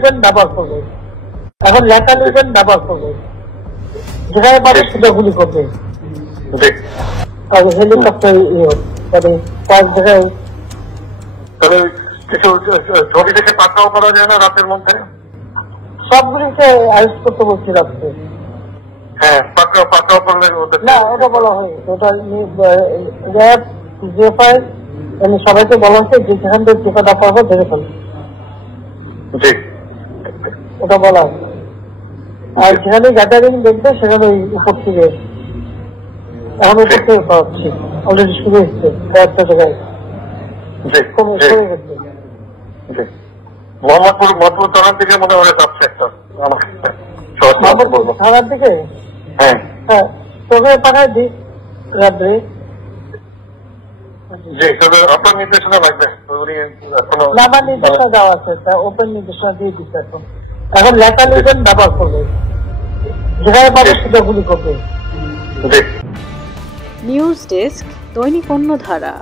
ব্যবহার করবে, এখন লেখা লিখবেন ব্যবহার করবে, যেখানে পাবে সেটা গুলি করবে। হেলিকপ্টার কয়েক জায়গায় ছবি থেকে পাকাও করা যায় না রাতের মধ্যে, সবগুলিকে অ্যারেস্ট করতে বলছি রাখতে। হ্যাঁ, পাকাও করলে না, ওটা বলা হয়, ওটা র্যাব জিএফআই সবাইকে বলা হচ্ছে যে যেখান থেকে টিকাটা পাবো ধরে ফেলবে, ওটা বলা হয়। আর যেখানে গ্যাদারিং দেখবে সেখানে ওই উপর থেকে এখন উপর থেকে পাচ্ছি, অলরেডি শুরু হচ্ছে কয়েকটা জায়গায় কমে গেছে। মোহাম্মদপুর থানার দিকে মনে হয় যাচ্ছে একটা থানার দিকে। হ্যাঁ, তোকে পাঠায় দিই রাত্রে। আপনার নির্দেশনা লাগবে, আমার নির্দেশনা দেওয়া আছে, ওপেন নির্দেশনা দিয়ে দিচ্ছে। এখন লেখা লিখবেন ব্যবহার করবে, যেখানে পাবে সেটা গুলি করবে। নিউজ ডেস্ক, দৈনিক অন্যধারা।